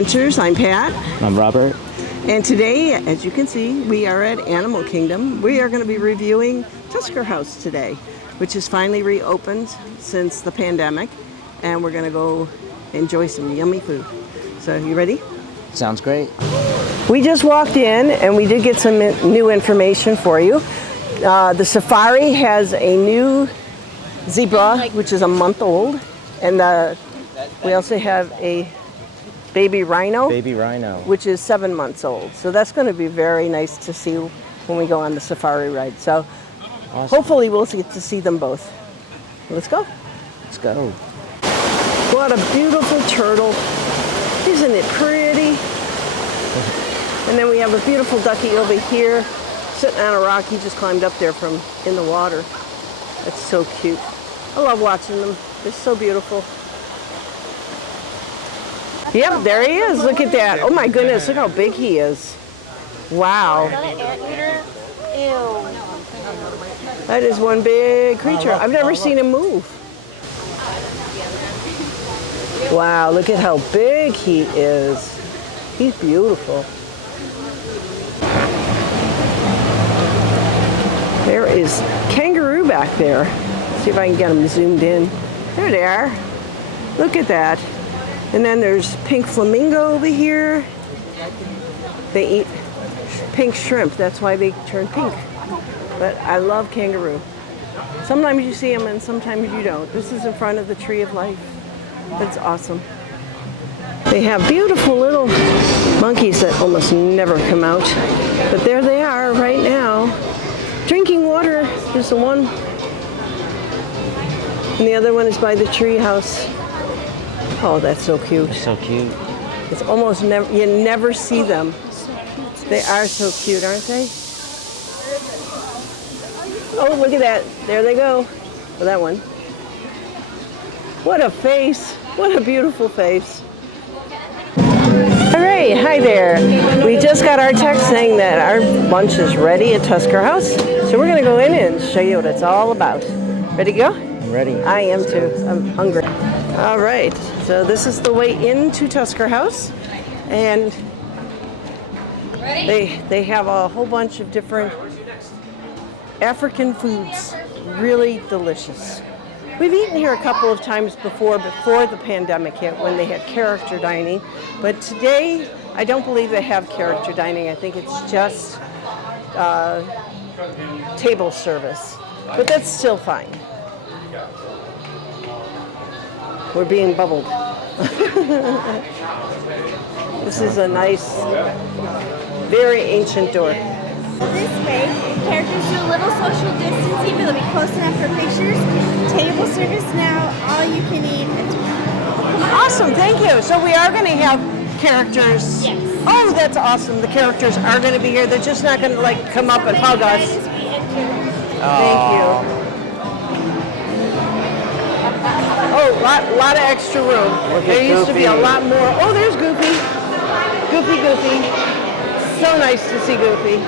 Adventures. I'm Pat. I'm Robert. And today, as you can see, we are at Animal Kingdom. We are going to be reviewing Tusker House today, which is finally reopened since the pandemic. And we're going to go enjoy some yummy food. So, you ready? Sounds great. We just walked in and we did get some new information for you. The safari has a new zebra, which is a month old. And we also have a baby rhino. Baby rhino. Which is 7 months old. So that's going to be very nice to see when we go on the safari ride. So awesome. Hopefully we'll get to see them both. Let's go. Let's go. What a beautiful turtle. Isn't it pretty? And then we have a beautiful ducky over here sitting on a rock. He just climbed up there from in the water. That's so cute. I love watching them. They're so beautiful. Yep, there he is. Look at that. Oh my goodness, look how big he is. Wow. That is one big creature. I've never seen him move. Wow, look at how big he is. He's beautiful. There is kangaroo back there. Let's see if I can get them zoomed in. There they are. Look at that. And then there's pink flamingo over here. They eat pink shrimp. That's why they turn pink. But I love kangaroo. Sometimes you see them and sometimes you don't. This is in front of the Tree of Life. That's awesome. They have beautiful little monkeys that almost never come out. But there they are right now. Drinking water. There's the one. And the other one is by the tree house. Oh, that's so cute. They're so cute. It's almost never, you never see them. They are so cute, aren't they? Oh, look at that. There they go. Oh, that one. What a face. What a beautiful face. All right, hi there. We just got our text saying that our lunch is ready at Tusker House. So we're gonna go in and show you what it's all about. Ready to go? I'm ready. I am too. I'm hungry. All right, so this is the way into Tusker House, and they have a whole bunch of different African foods, really delicious. We've eaten here a couple of times before the pandemic hit when they had character dining, but today I don't believe they have character dining. I think it's just table service, but that's still fine. We're being bubbled. This is a nice, very ancient door. This way, characters do a little social distancing, but they'll be close enough for pictures. Table service now, all you can eat. Awesome, thank you. So we are going to have characters. Yes. Oh, that's awesome. The characters are going to be here. They're just not going to like come up and hug us. Thank you. Oh, lot of extra room. There used to be a lot more. Oh, there's Goofy. Goofy. So nice to see Goofy.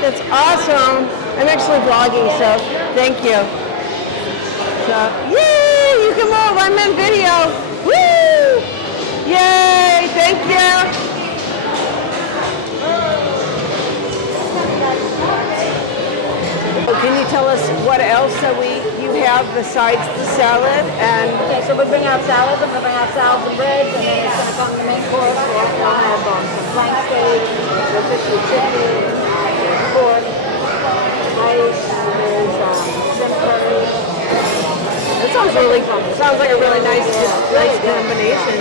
That's awesome. I'm actually vlogging, so thank you. So, yay, you can move. I'm in video. Woo! Yay, thank you. Can you tell us what else that you have besides the salad? And okay, so we bring out salads. I'm going to bring out salads and breads, and then it's going to come to the main course. I'll have some flank steak, rotisserie chicken, pork, rice, there's shrimp curry. that sounds like a really nice combination.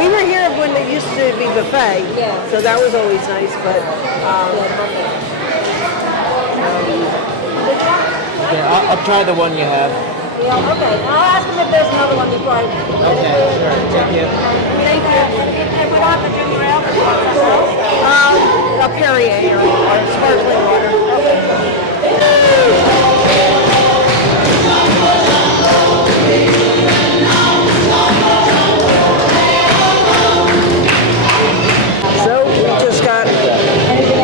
We were here when it used to be buffet, so that was always nice. But Okay, I'll try the one you have. Yeah, okay. I'll ask them if there's another one before I... Okay, sure. Thank you. Thank you. And we want the ginger ale? a Perrier or sparkling water. So we just got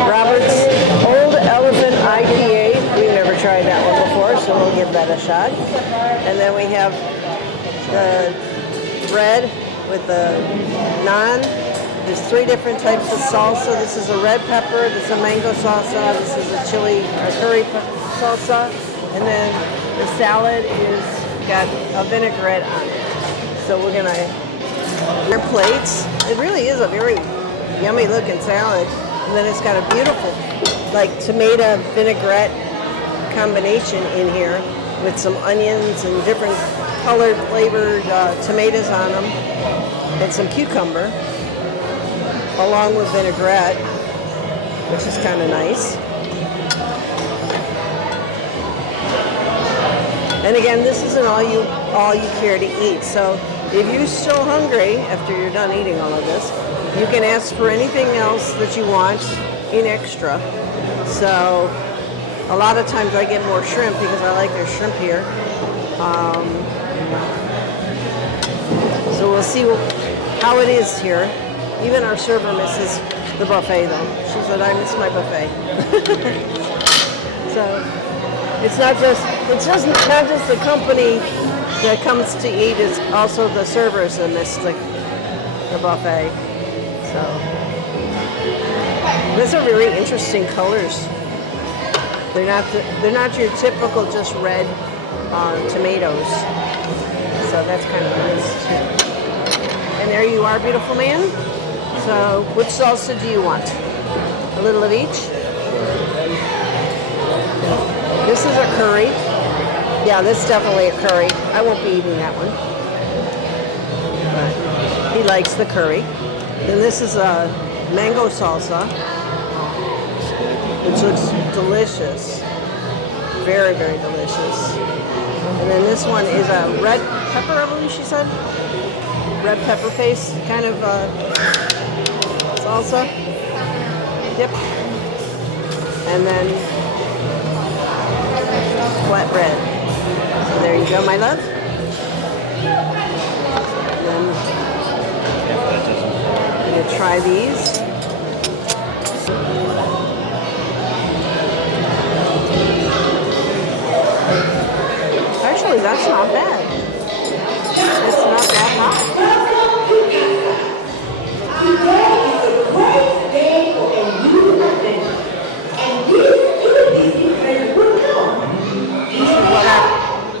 Robert's Old Elephant IPA. We've never tried that one before, so we'll give that a shot. And then we have the bread with the naan. There's 3 different types of salsa. This is a red pepper, this is a mango salsa, this is a chili or curry salsa, and then the salad is got a vinaigrette on it. So we're gonna their plates. It really is a very yummy looking salad, and then it's got a beautiful like tomato vinaigrette combination in here with some onions and different colored flavored tomatoes on them, and some cucumber along with vinaigrette, which is kind of nice. And again, this isn't all you care to eat. So if you're still hungry after you're done eating all of this, you can ask for anything else that you want in extra. So a lot of times I get more shrimp because I like their shrimp here. So we'll see how it is here. Even our server misses the buffet though. She said, I miss my buffet. So it's not just the company that comes to eat, it's also the servers that miss the buffet. So these are very interesting colors. They're not your typical just red tomatoes. So that's kind of nice too. And there you are, beautiful man. So which salsa do you want? A little of each? This is a curry. Yeah, this is definitely a curry. I won't be eating that one. But he likes the curry. Then this is a mango salsa, which looks delicious. Very, very delicious. And then this one is a red pepper, I believe she said. Red pepper paste kind of salsa dip. And then flatbread. So there you go, my love. And then I'm going to try these. Actually, that's not bad. It's not that hot. This is what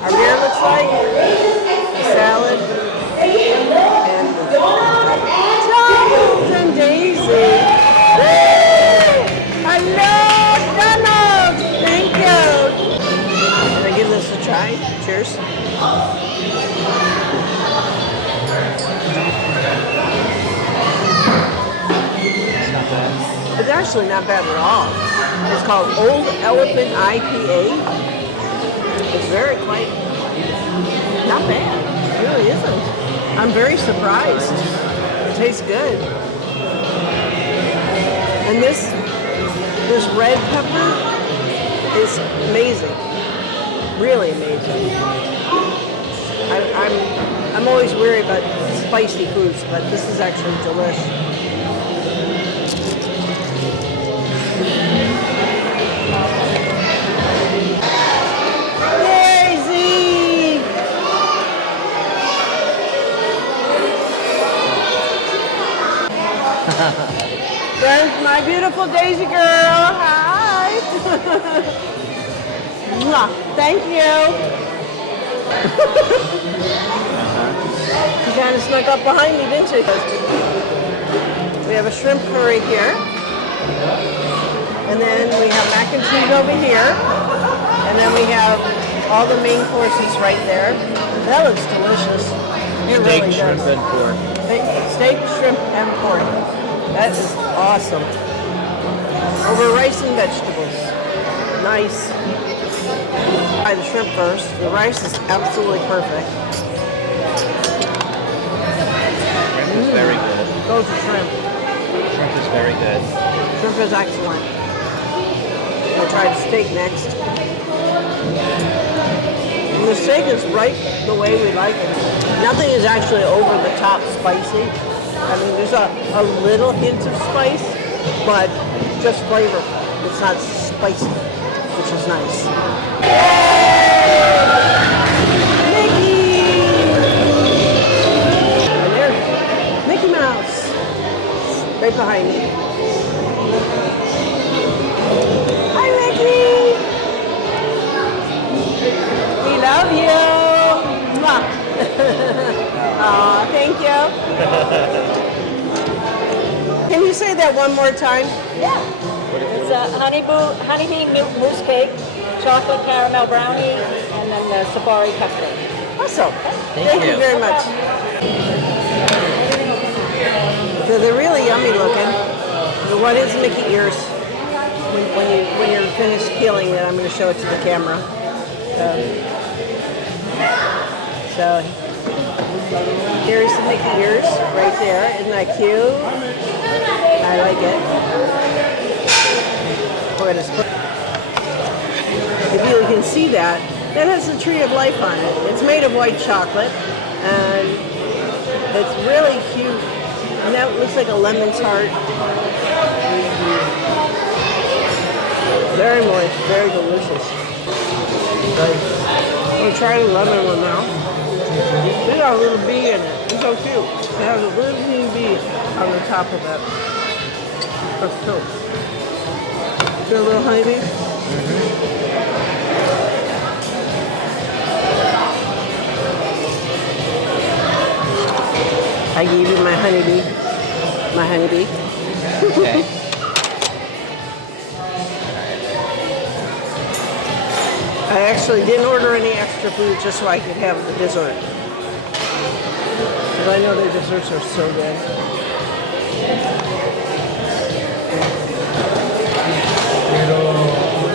our beer looks like. The salad and the Donald and Daisy. I love Donald. Thank you. Can I give this a try? Cheers. It's actually not bad at all. It's called Old Elephant IPA. It's very quite not bad. It really isn't. I'm very surprised. It tastes good. And this red pepper is amazing. Really amazing. I'm always weary about spicy foods, but this is actually delicious. Daisy! There's my beautiful Daisy girl. Hi. Mwah. Thank you. She kind of snuck up behind me, didn't she? We have a shrimp curry here. And then we have mac and cheese over here. And then we have all the main courses right there. That looks delicious. It Steak, really shrimp, does. and pork. Steak, shrimp, and pork. That is awesome. Over rice and vegetables. Nice. Try the shrimp first. The rice is absolutely perfect. Shrimp is very good. Go for shrimp. Shrimp is very good. Shrimp is excellent. We'll try the steak next. And the steak is right the way we like it. Nothing is actually over the top spicy. I mean, there's a little hint of spice, but just flavorful. It's not spicy, which is nice. Mickey! say that one more time? Yeah. It's a honeybee milk mousse cake, chocolate caramel brownie, and then the safari cupcake. Awesome. Thank you very much. So they're really yummy looking. The one is Mickey ears. When you're finished peeling it, I'm going to show it to the camera. So here's the Mickey ears right there. Isn't that cute? I like it. We're going to split. If you can see that, that has the tree of life on it. It's made of white chocolate, and it's really cute. And that looks like a lemon tart. Very moist, very delicious. I'm going to try the lemon one now. It got a little bee in it. It's so cute. It has a little teeny bee on the top of it. That's cute. See a little honeybee? I gave you my honeybee. My honeybee. Okay. I actually didn't order any extra food just so I could have the dessert. Because I know their desserts are so good.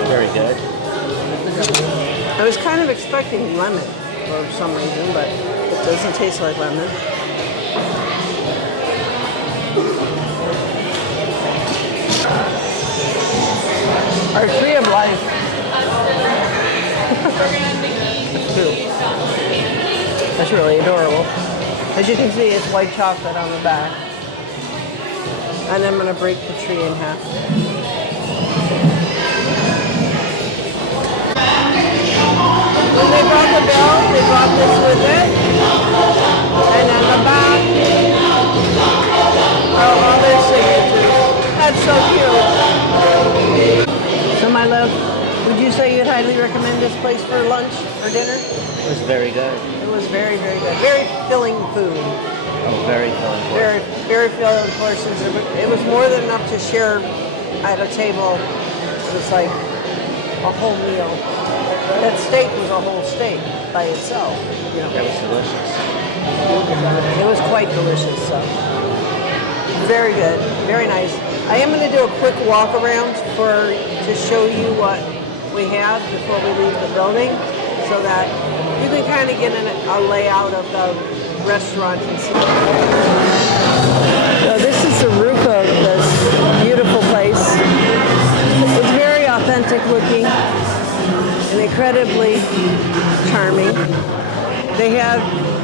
Very good. I was kind of expecting lemon for some reason, but it doesn't taste like lemon. Our tree of life. That's really adorable. As you can see, it's white chocolate on the back. And I'm going to break the tree in half. When they brought the bell, they brought this with it. And on the back are all their signatures. That's so cute. So my love, would you say you'd highly recommend this place for lunch or dinner? It was very good. It was very, very good. Very filling food. Oh, very filling. Very, very filling portions. It was more than enough to share at a table. It was like a whole meal. That steak was a whole steak by itself. You know. That was delicious. It was quite delicious. So very good, very nice. I am going to do a quick walk around to show you what we have before we leave the building, so that you can kind of get a layout of the restaurant and see. So this is the roof of this beautiful place. It's very authentic looking and incredibly charming. They have,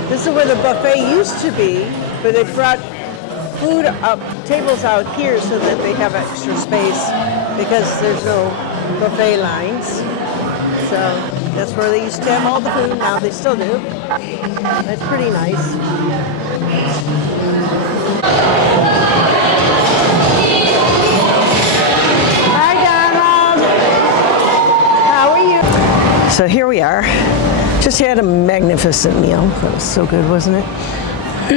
this is where the buffet used to be, but they brought food up, tables out here so that they have extra space because there's no buffet lines. So that's where they used to have all the food. Now they still do. That's pretty nice. Hi, Donald. How are you? So here we are. Just had a magnificent meal. That was so good, wasn't it?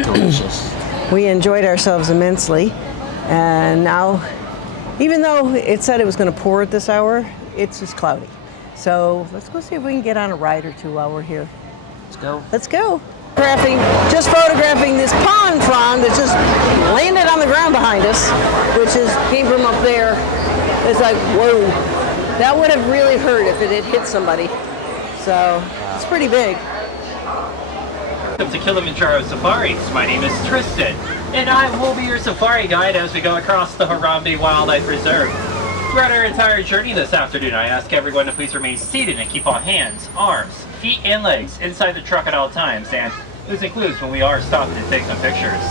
Delicious. We enjoyed ourselves immensely, and now, even though it said it was going to pour at this hour, it's just cloudy. So let's go see if we can get on a ride or two while we're here. Let's go. Let's go. Just photographing this pond frond that just landed on the ground behind us, which came from up there. It's like, whoa, that would have really hurt if it had hit somebody. So it's pretty big. Welcome to Kilamenjaro Safari. My name is Tristan, and I will be your safari guide as we go across the Harambe Wildlife Reserve. Throughout our entire journey this afternoon, I ask everyone to please remain seated and keep all hands, arms, feet, and legs inside the truck at all times, and this includes when we are stopping to take some pictures.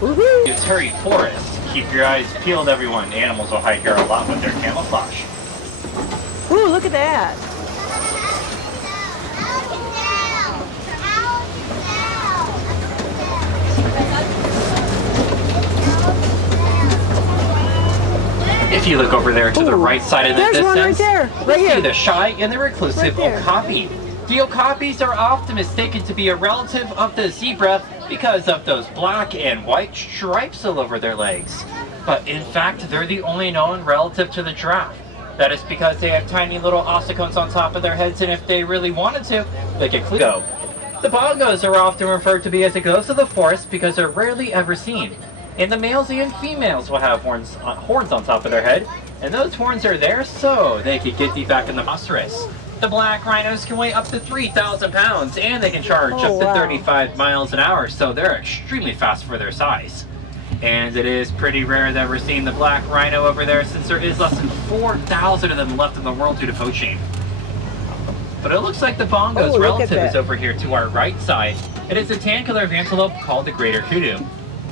Woohoo! It's Hurry Forest. Keep your eyes peeled, everyone. Animals will hide here a lot with their camouflage. Ooh, look at that. If you look over there to the right side of the There's distance, one right there, right you see here. the shy and the reclusive Right there. okapi. The okapis are often mistaken to be a relative of the zebra because of those black and white stripes all over their legs. but in fact, they're the only known relative to the giraffe. That is because they have tiny little ossicones on top of their heads, and if they really wanted to, they could go. The bongos are often referred to be as a ghost of the forest because they're rarely ever seen. And the males and females will have horns on top of their head, and those horns are there so they could get deep back in the rhinoceros. The black rhinos can weigh up to 3,000 pounds, and they can charge up to 35 miles an hour, so they're extremely fast for their size. And it is pretty rare that we're seeing the black rhino over there, since there is less than 4,000 of them left in the world due to poaching. But it looks like the bongo's relative is over here to our right side. It is a tan color antelope called the greater kudu.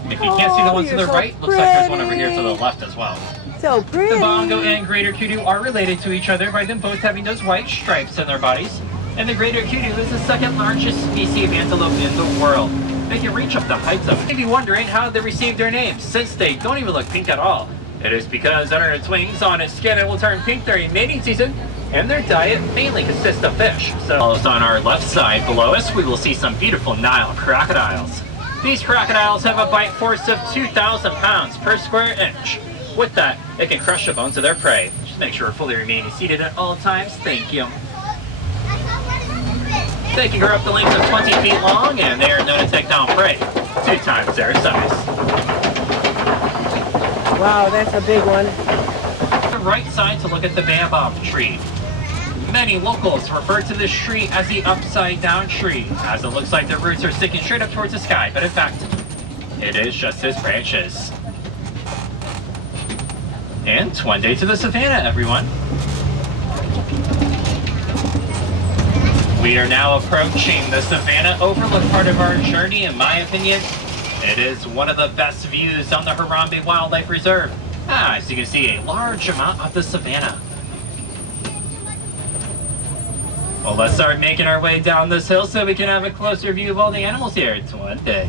If you can't see the one to the right, looks like there's one over here to the left as well. So pretty. The bongo and greater kudu are related to each other by them both having those white stripes in their bodies. And the greater kudu is the second largest species of antelope in the world. They can reach up to heights of. You may be wondering how they received their names, since they don't even look pink at all. It is because under its wings, on its skin, it will turn pink during mating season, and their diet mainly consists of fish. So on our left side below us, we will see some beautiful Nile crocodiles. These crocodiles have a bite force of 2,000 pounds per square inch. With that, they can crush the bones of their prey. Just make sure we're fully remaining seated at all times. Thank you. They can grow up the length of 20 feet long, and they are known to take down prey 2 times their size. Wow, that's a big one. The right side to look at the baobab tree. Many locals refer to this tree as the upside down tree, as it looks like the roots are sticking straight up towards the sky, but in fact, it is just its branches. And one day to the savannah, everyone. We are now approaching the Savannah Overlook part of our journey. In my opinion, it is one of the best views on the Harambe Wildlife Reserve. As you can see, a large amount of the savannah. Well, let's start making our way down this hill so we can have a closer view of all the animals here. It's one day.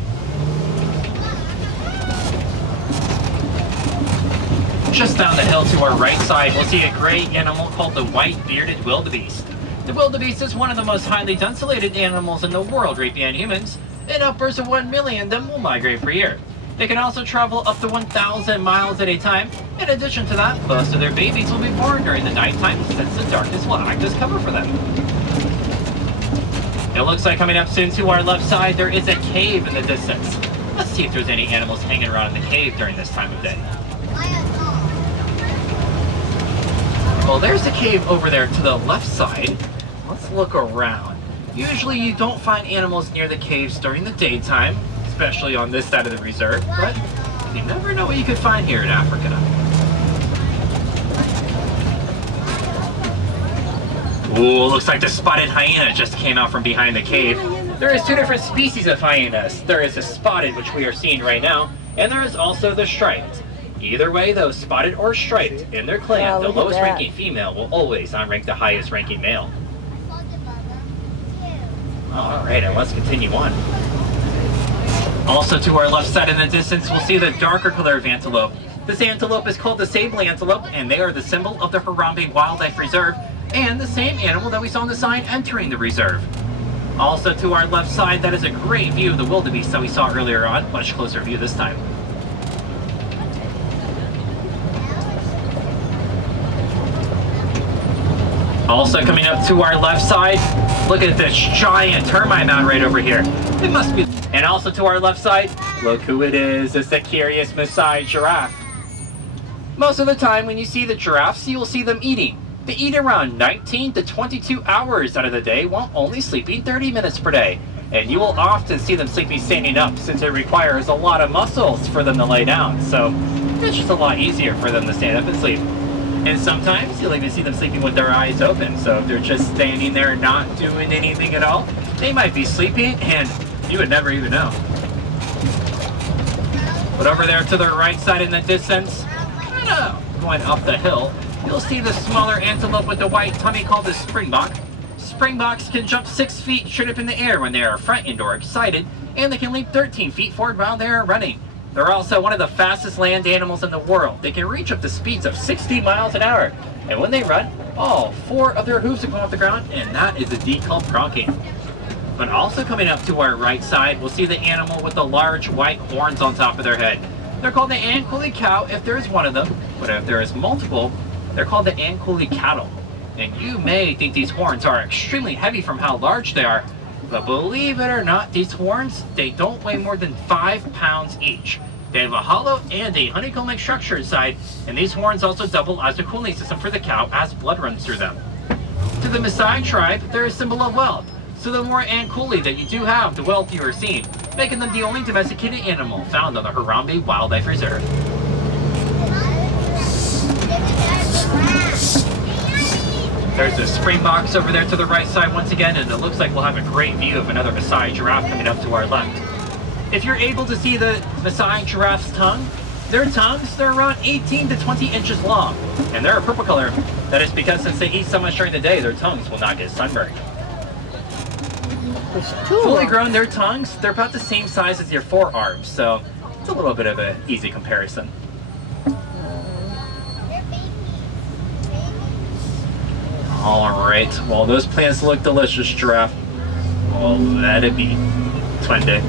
Just down the hill to our right side, we'll see a great animal called the white-bearded wildebeest. The wildebeest is one of the most highly densilated animals in the world right behind humans, and upwards of 1 million of them will migrate per year. They can also travel up to 1,000 miles at a time. In addition to that, most of their babies will be born during the nighttime since the darkness will act as cover for them. It looks like coming up soon to our left side, there is a cave in the distance. Let's see if there's any animals hanging around in the cave during this time of day. Well, there's a cave over there to the left side. Let's look around. Usually you don't find animals near the caves during the daytime, especially on this side of the reserve, but you never know what you could find here in Africa. Ooh, looks like the spotted hyena just came out from behind the cave. There is 2 different species of hyenas. There is the spotted, which we are seeing right now, and there is also the striped. Either way, though, spotted or striped, in their clan, the lowest ranking female will always outrank the highest ranking male. Alright, and let's continue on. Also to our left side in the distance, we'll see the darker color of antelope. This antelope is called the sable antelope, and they are the symbol of the Harambe Wildlife Reserve, and the same animal that we saw on the sign entering the reserve. Also to our left side, that is a great view of the wildebeest that we saw earlier on. Much closer view this time. Also coming up to our left side, look at this giant termite mound right over here. It must be. And also to our left side, look who it is. It's the curious Maasai giraffe. Most of the time when you see the giraffes, you will see them eating. They eat around 19 to 22 hours out of the day while only sleeping 30 minutes per day. And you will often see them sleeping standing up since it requires a lot of muscles for them to lay down. So it's just a lot easier for them to stand up and sleep. And sometimes you'll even see them sleeping with their eyes open. So if they're just standing there not doing anything at all, they might be sleeping and you would never even know. But over there to the right side in the distance, kind of going up the hill, you'll see the smaller antelope with the white tummy called the Springbok. Springboks can jump 6 feet straight up in the air when they are frightened or excited, and they can leap 13 feet forward while they are running. They're also one of the fastest land animals in the world. They can reach up to speeds of 60 miles an hour. And when they run, all 4 of their hooves will come off the ground, and that is a D called pronking. But also coming up to our right side, we'll see the animal with the large white horns on top of their head. They're called the Anculi cow if there's one of them, but if there is multiple, they're called the Anculi Cattle. And you may think these horns are extremely heavy from how large they are, but believe it or not, these horns, they don't weigh more than 5 pounds each. They have a hollow and a honeycomb-like structure inside, and these horns also double as a cooling system for the cow as blood runs through them. To the Maasai tribe, they're a symbol of wealth, so the more Anculi that you do have, the wealthier seen, making them the only domesticated animal found on the Harambe Wildlife Reserve. There's the Springboks over there to the right side once again, and it looks like we'll have a great view of another Maasai giraffe coming up to our left. If you're able to see the Maasai giraffe's tongue, their tongues, they're around 18 to 20 inches long, and they're a purple color. That is because since they eat so much during the day, their tongues will not get sunburned. Fully grown, their tongues, they're about the same size as your forearms, so it's a little bit of an easy comparison. Alright, well those plants look delicious, giraffe. Well, let it be. Twende.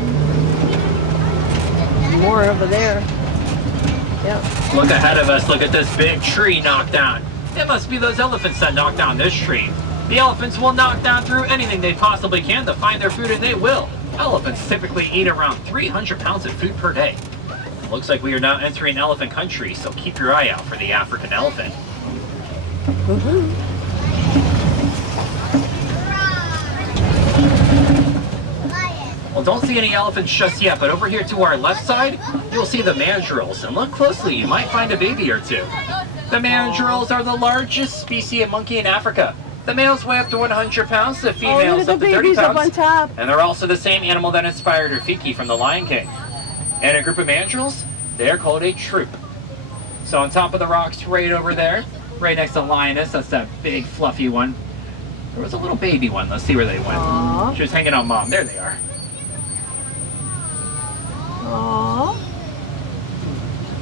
More over there. Yep. Look ahead of us, look at this big tree knocked down. It must be those elephants that knocked down this tree. The elephants will knock down through anything they possibly can to find their food, and they will. Elephants typically eat around 300 pounds of food per day. Looks like we are now entering elephant country, so keep your eye out for the African elephant. Well, don't see any elephants just yet, but over here to our left side, you'll see the mandrills, and look closely, you might find a baby or two. The mandrills are the largest species of monkey in Africa. The males weigh up to 100 pounds, the females up to 30 pounds, up on top. And they're also the same animal that inspired Rafiki from The Lion King. And a group of mandrills, they're called a troop. So on top of the rocks right over there, right next to Lioness, that's that big fluffy one, there was a little baby one. Let's see where they went. Aww. She was hanging on Mom. There they are. Aww.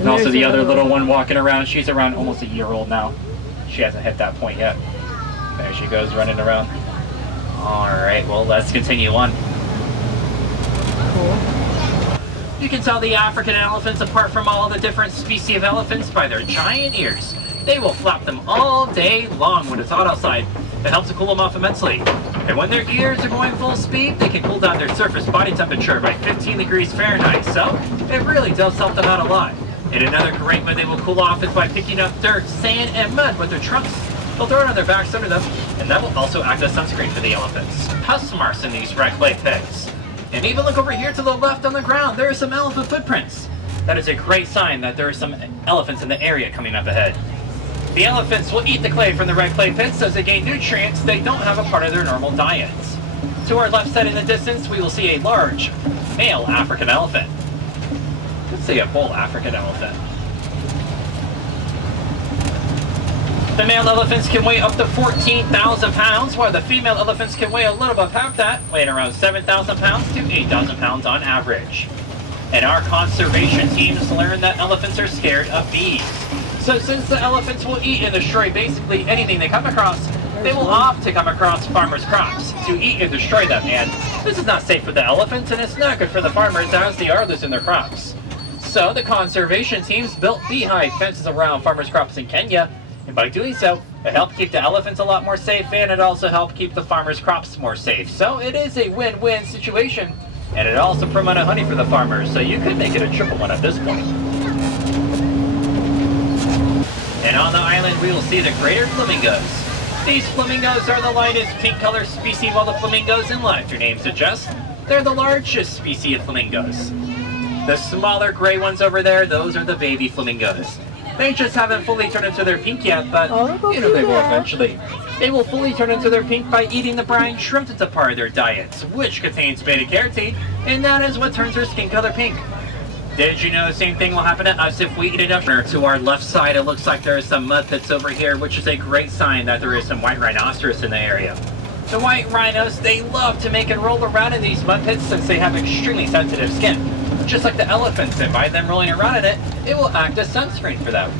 And also the other little one walking around, she's around almost a year old now. She hasn't hit that point yet. There she goes running around. Alright, well let's continue on. Cool. You can tell the African elephants apart from all the different species of elephants by their giant ears. They will flap them all day long when it's hot outside. It helps to cool them off immensely. And when their ears are going full speed, they can cool down their surface body temperature by 15 degrees Fahrenheit. So it really does help them out a lot. And another great way they will cool off is by picking up dirt, sand, and mud with their trunks. They'll throw it on their backs under them, and that will also act as sunscreen for the elephants. Pest marks in these red clay pits. And even look over here to the left on the ground, there are some elephant footprints. That is a great sign that there are some elephants in the area coming up ahead. The elephants will eat the clay from the red clay pits as they gain nutrients they don't have a part of their normal diets. To our left side in the distance, we will see a large male African elephant. Let's say a bull African elephant. The male elephants can weigh up to 14,000 pounds, while the female elephants can weigh a little bit past that, weighing around 7,000 pounds to 8,000 pounds on average. And our conservation teams learned that elephants are scared of bees. So since the elephants will eat and destroy basically anything they come across, they will opt to come across farmers' crops to eat and destroy them. And this is not safe for the elephants, and it's not good for the farmers as they are losing their crops. So the conservation teams built beehive fences around farmers' crops in Kenya, and by doing so, it helped keep the elephants a lot more safe, and it also helped keep the farmers' crops more safe. So it is a win-win situation, and it also promoted honey for the farmers, so you could make it a triple one at this point. And on the island, we will see the greater flamingos. These flamingos are the lightest pink color species of all the flamingos, and like their name suggests, they're the largest species of flamingos. The smaller gray ones over there, those are the baby flamingos. They just haven't fully turned into their pink yet, but you know they will eventually. They will fully turn into their pink by eating the brine shrimp that's a part of their diets, which contains beta-carotene, and that is what turns their skin color pink. Did you know the same thing will happen to us if we eat enough? To our left side, it looks like there is some mud pits over here, which is a great sign that there is some white rhinoceros in the area. The white rhinos, they love to make and roll around in these mud pits since they have extremely sensitive skin. Just like the elephants, and by them rolling around in it, it will act as sunscreen for them.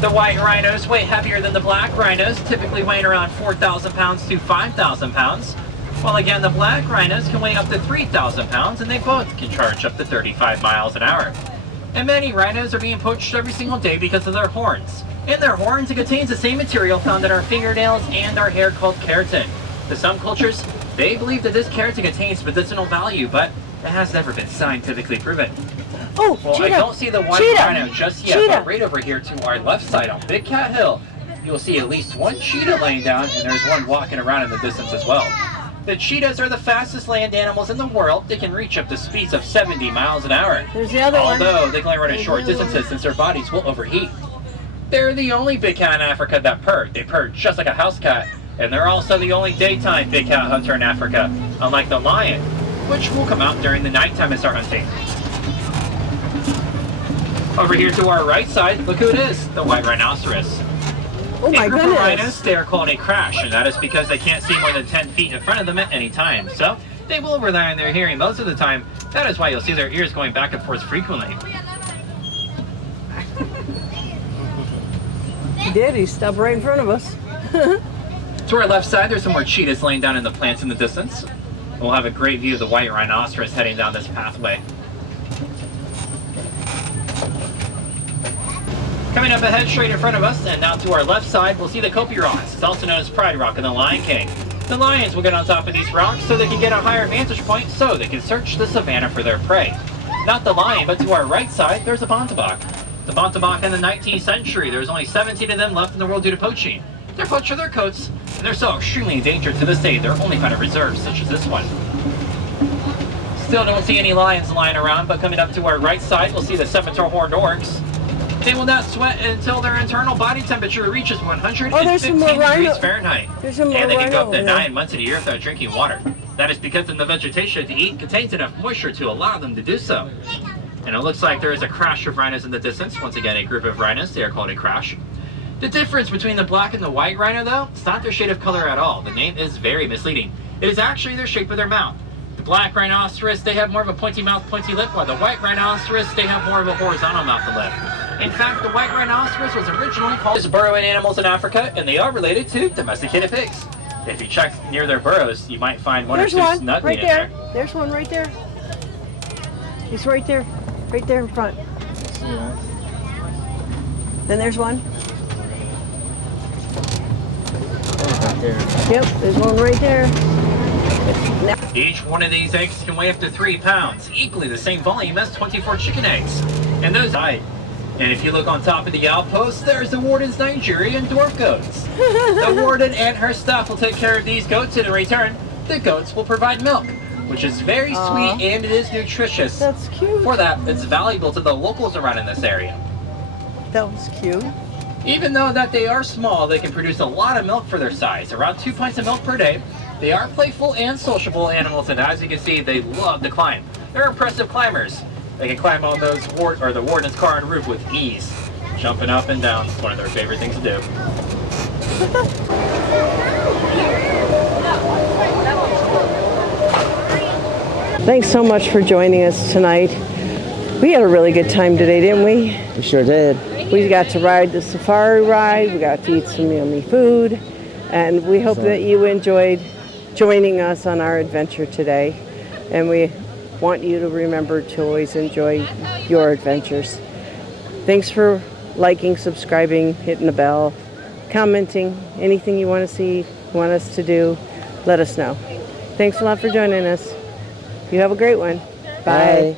The white rhinos weigh heavier than the black rhinos, typically weighing around 4,000 pounds to 5,000 pounds. While again, the black rhinos can weigh up to 3,000 pounds, and they both can charge up to 35 miles an hour. And many rhinos are being poached every single day because of their horns. In their horns, it contains the same material found in our fingernails and our hair called keratin. To some cultures, they believe that this keratin contains medicinal value, but it has never been scientifically proven. Oh, well, cheetah. I don't see the white Cheetah. rhino just yet, but right over here to our left side on Big Cat Hill, you'll see at least one cheetah laying down, and there's one walking around in the distance as well. The cheetahs are the fastest land animals in the world. They can reach up to speeds of 70 miles an hour. There's the other one. Although they can only run at short distances since their bodies will overheat. They're the only big cat in Africa that purr. They purr just like a house cat. And they're also the only daytime big cat hunter in Africa, unlike the lion, which will come out during the nighttime and start hunting. Over here to our right side, look who it is, the white rhinoceros. Oh my In group of goodness. rhinos, they are called a crash, and that is because they can't see more than 10 feet in front of them at any time. So they will rely on their hearing most of the time. That is why you'll see their ears going back and forth frequently. He did. He stopped right in front of us. To our left side, there's some more cheetahs laying down in the plants in the distance. We'll have a great view of the white rhinoceros heading down this pathway. Coming up ahead, straight in front of us, and now to our left side, we'll see the Copyrons. It's also known as Pride Rock and the Lion King. The lions will get on top of these rocks so they can get a higher vantage point so they can search the savannah for their prey. Not the lion, but to our right side, there's a Bontebok. The Bontebok in the 19th century, there's only 17 of them left in the world due to poaching. They're poached for their coats, and they're so extremely endangered to this day, they're only found in reserves, such as this one. Still don't see any lions lying around, but coming up to our right side, we'll see the scimitar horned orcs. They will not sweat until their internal body temperature reaches 115 degrees Fahrenheit. And they can go up to 9 months of the year without drinking water. That is because the vegetation they eat contains enough moisture to allow them to do so. And it looks like there is a crash of rhinos in the distance. Once again, a group of rhinos. They are called a crash. The difference between the black and the white rhino, though, it's not their shade of color at all. The name is very misleading. It is actually their shape of their mouth. The black rhinoceros, they have more of a pointy mouth, pointy lip, while the white rhinoceros, they have more of a horizontal mouth and lip. In fact, the white rhinoceros was originally called as burrowing animals in Africa, and they are related to domesticated pigs. If you check near their burrows, you might find one or two snuggling in there. There's one right there. He's right there in front. Then there's one. Right there. Yep, there's one right there. Each one of these eggs can weigh up to 3 pounds, equally the same volume as 24 chicken eggs. And those died. And if you look on top of the outpost, there's the warden's Nigerian dwarf goats. The warden and her staff will take care of these goats, and in return, the goats will provide milk, which is very sweet and it is nutritious. That's cute. For that, it's valuable to the locals around in this area. That was cute. Even though that they are small, they can produce a lot of milk for their size, around 2 pints of milk per day. They are playful and sociable animals, and as you can see, they love to climb. They're impressive climbers. They can climb on those the warden's car and roof with ease, jumping up and down. It's one of their favorite things to do. Thanks so much for joining us tonight. We had a really good time today, didn't we? We sure did. We got to ride the safari ride. We got to eat some yummy food. And we hope that you enjoyed joining us on our adventure today. And we want you to remember to always enjoy your adventures. Thanks for liking, subscribing, hitting the bell, commenting. Anything you want to see, want us to do, let us know. Thanks a lot for joining us. You have a great one. Bye. Bye.